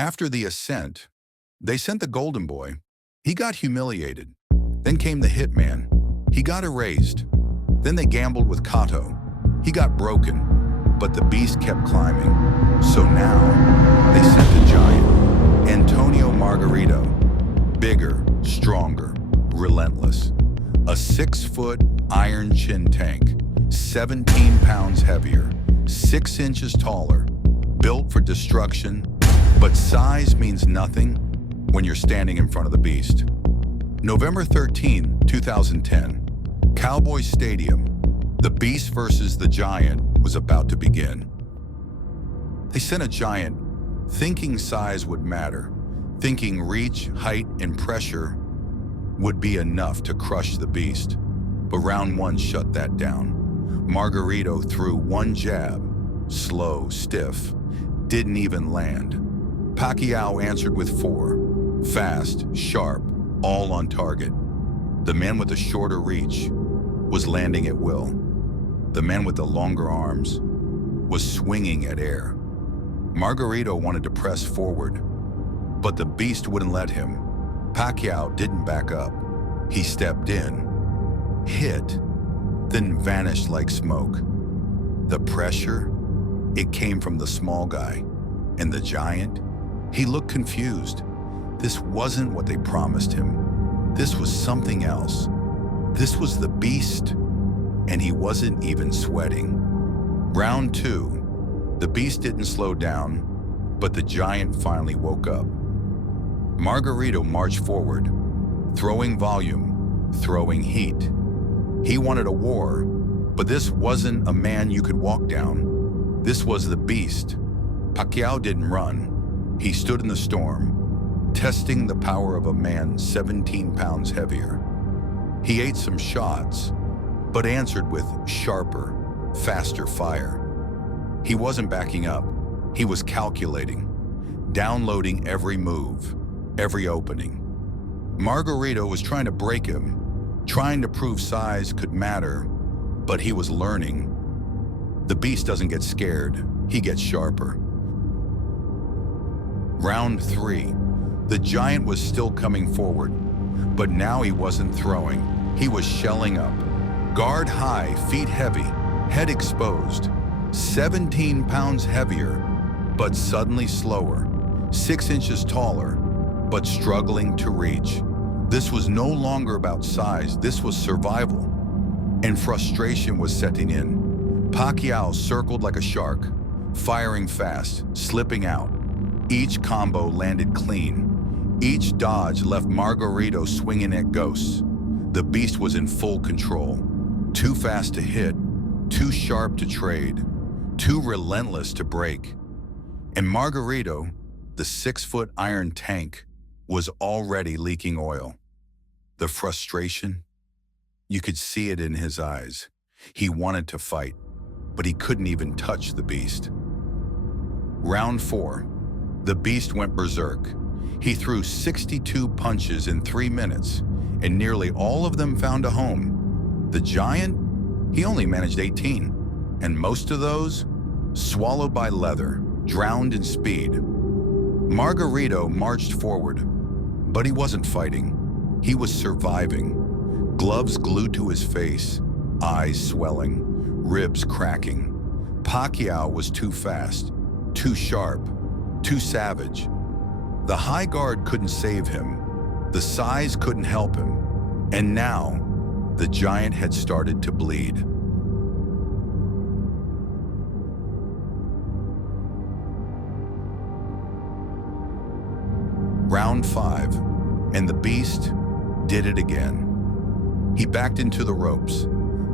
After the ascent, they sent the Golden Boy. He got humiliated. Then came the Hitman. He got erased. Then they gambled with Kato. He got broken, but the beast kept climbing. So now, they sent the giant, Antonio Margarito. Bigger, stronger, relentless. A 6-foot iron chin tank, 17 pounds heavier, 6 inches taller, built for destruction, but size means nothing when you're standing in front of the beast. November 13, 2010, Cowboy Stadium. The beast versus the giant was about to begin. They sent a giant, thinking size would matter, thinking reach, height, and pressure would be enough to crush the beast. But round one shut that down. Margarito threw one jab, slow, stiff, didn't even land. Pacquiao answered with 4, fast, sharp, all on target. The man with the shorter reach was landing at will. The man with the longer arms was swinging at air. Margarito wanted to press forward, but the beast wouldn't let him. Pacquiao didn't back up. He stepped in, hit, then vanished like smoke. The pressure, it came from the small guy. And the giant, he looked confused. This wasn't what they promised him. This was something else. This was the beast, and he wasn't even sweating. Round 2, the beast didn't slow down, but the giant finally woke up. Margarito marched forward, throwing volume, throwing heat. He wanted a war, but this wasn't a man you could walk down. This was the beast. Pacquiao didn't run. He stood in the storm, testing the power of a man 17 pounds heavier. He ate some shots, but answered with sharper, faster fire. He wasn't backing up. He was calculating, downloading every move, every opening. Margarito was trying to break him, trying to prove size could matter, but he was learning. The beast doesn't get scared, he gets sharper. Round 3, the giant was still coming forward, but now he wasn't throwing, he was shelling up. Guard high, feet heavy, head exposed, 17 pounds heavier, but suddenly slower, 6 inches taller, but struggling to reach. This was no longer about size, this was survival. And frustration was setting in. Pacquiao circled like a shark, firing fast, slipping out. Each combo landed clean. Each dodge left Margarito swinging at ghosts. The beast was in full control. Too fast to hit, too sharp to trade, too relentless to break. And Margarito, the 6-foot iron tank, was already leaking oil. The frustration, you could see it in his eyes. He wanted to fight, but he couldn't even touch the beast. Round 4, the beast went berserk. He threw 62 punches in 3 minutes, and nearly all of them found a home. The giant, he only managed 18, and most of those swallowed by leather, drowned in speed. Margarito marched forward, but he wasn't fighting. He was surviving. Gloves glued to his face, eyes swelling, ribs cracking. Pacquiao was too fast, too sharp, too savage. The high guard couldn't save him. The size couldn't help him. And now, the giant had started to bleed. Round 5, and the beast did it again. He backed into the ropes,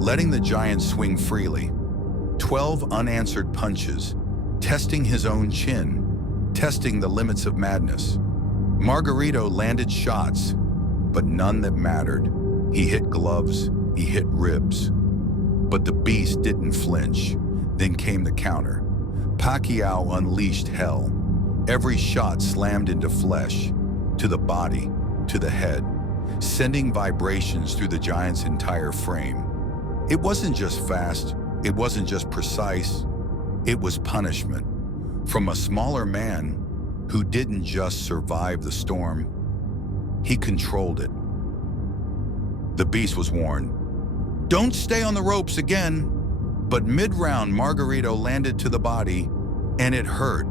letting the giant swing freely. 12 unanswered punches, testing his own chin, testing the limits of madness. Margarito landed shots, but none that mattered. He hit gloves, he hit ribs. But the beast didn't flinch. Then came the counter. Pacquiao unleashed hell. Every shot slammed into flesh, to the body, to the head, sending vibrations through the giant's entire frame. It wasn't just fast, it wasn't just precise, it was punishment. From a smaller man who didn't just survive the storm, he controlled it. The beast was warned, "Don't stay on the ropes again." But mid-round, Margarito landed to the body, and it hurt.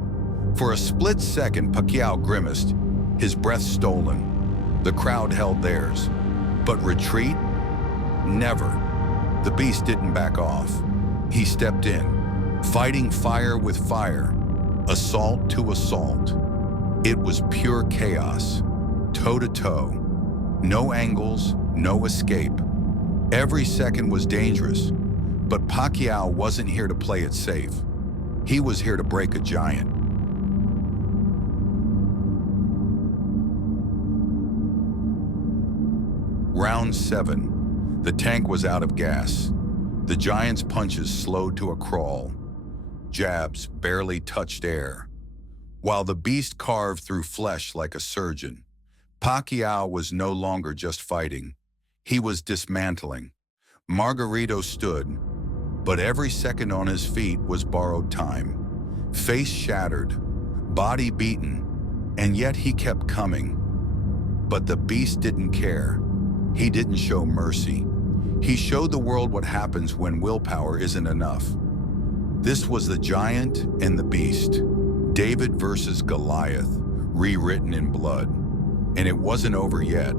For a split second, Pacquiao grimaced, his breath stolen. The crowd held theirs. But retreat? Never. The beast didn't back off. He stepped in, fighting fire with fire, assault to assault. It was pure chaos, toe-to-toe. No angles, no escape. Every second was dangerous, but Pacquiao wasn't here to play it safe. He was here to break a giant. Round 7. The tank was out of gas. The giant's punches slowed to a crawl. Jabs barely touched air. While the beast carved through flesh like a surgeon, Pacquiao was no longer just fighting. He was dismantling. Margarito stood, but every second on his feet was borrowed time. Face shattered, body beaten, and yet he kept coming. But the beast didn't care. He didn't show mercy. He showed the world what happens when willpower isn't enough. This was the giant and the beast. David versus Goliath, rewritten in blood. And it wasn't over yet.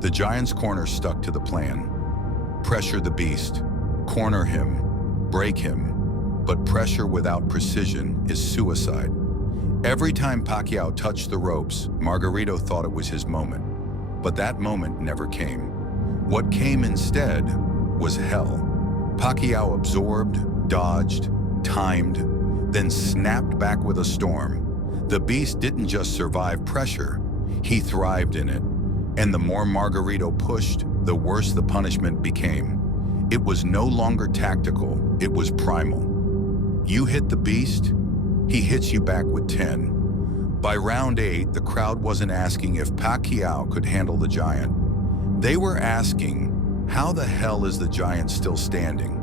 The giant's corner stuck to the plan. Pressure the beast, corner him, break him. But pressure without precision is suicide. Every time Pacquiao touched the ropes, Margarito thought it was his moment. But that moment never came. What came instead was hell. Pacquiao absorbed, dodged, timed, then snapped back with a storm. The beast didn't just survive pressure, he thrived in it. And the more Margarito pushed, the worse the punishment became. It was no longer tactical, it was primal. You hit the beast, he hits you back with 10. By round 8, the crowd wasn't asking if Pacquiao could handle the giant. They were asking, how the hell is the giant still standing?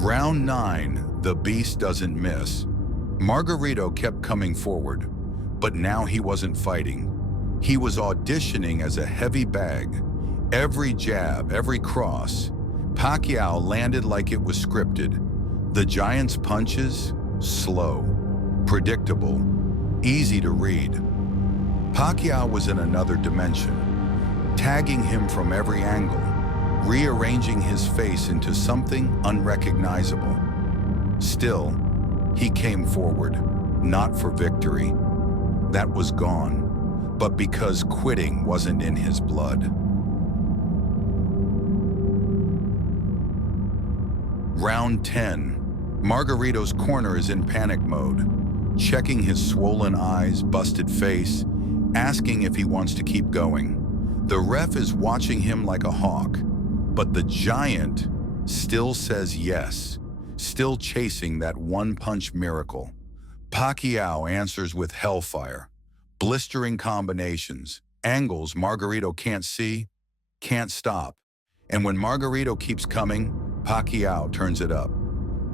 Round 9, the beast doesn't miss. Margarito kept coming forward, but now he wasn't fighting. He was auditioning as a heavy bag. Every jab, every cross, Pacquiao landed like it was scripted. The giant's punches, slow, predictable, easy to read. Pacquiao was in another dimension, tagging him from every angle, rearranging his face into something unrecognizable. Still, he came forward, not for victory. That was gone, but because quitting wasn't in his blood. Round 10. Margarito's corner is in panic mode, checking his swollen eyes, busted face, asking if he wants to keep going. The ref is watching him like a hawk, but the giant still says yes, still chasing that one-punch miracle. Pacquiao answers with hellfire, blistering combinations, angles Margarito can't see, can't stop. And when Margarito keeps coming, Pacquiao turns it up.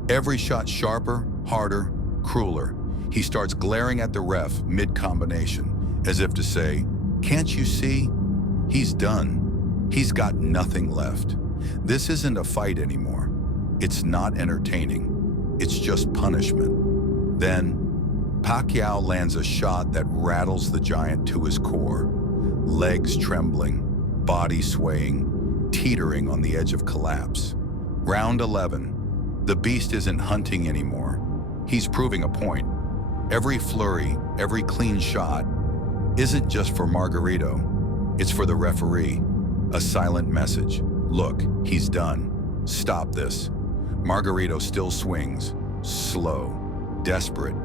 Every shot sharper, harder, crueler. He starts glaring at the ref mid-combination, as if to say, "Can't you see? He's done. He's got nothing left. This isn't a fight anymore. It's not entertaining. It's just punishment." Then, Pacquiao lands a shot that rattles the giant to his core. Legs trembling, body swaying, teetering on the edge of collapse. Round 11. The beast isn't hunting anymore. He's proving a point. Every flurry, every clean shot isn't just for Margarito. It's for the referee. A silent message. Look, he's done. Stop this. Margarito still swings. Slow, desperate,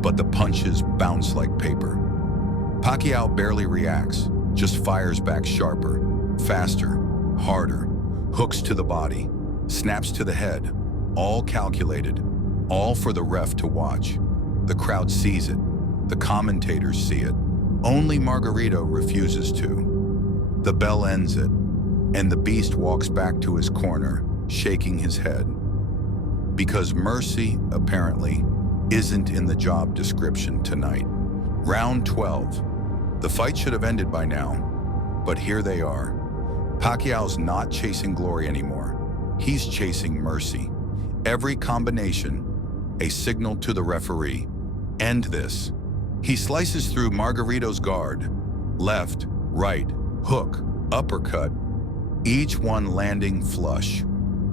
but the punches bounce like paper. Pacquiao barely reacts, just fires back sharper, faster, harder, hooks to the body, snaps to the head, all calculated, all for the ref to watch. The crowd sees it. The commentators see it. Only Margarito refuses to. The bell ends it, and the beast walks back to his corner, shaking his head. Because mercy, apparently, isn't in the job description tonight. Round 12. The fight should have ended by now, but here they are. Pacquiao's not chasing glory anymore. He's chasing mercy. Every combination, a signal to the referee. End this. He slices through Margarito's guard. Left, right, hook, uppercut, each one landing flush.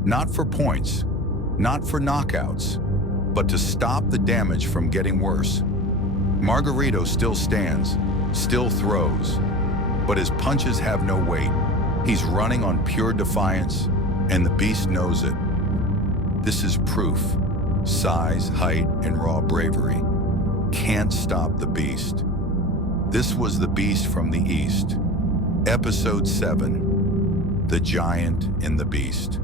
Not for points, not for knockouts, but to stop the damage from getting worse. Margarito still stands, still throws, but his punches have no weight. He's running on pure defiance, and the beast knows it. This is proof. Size, height, and raw bravery can't stop the beast. This was The Beast from the East. Episode 7, The Giant and the Beast.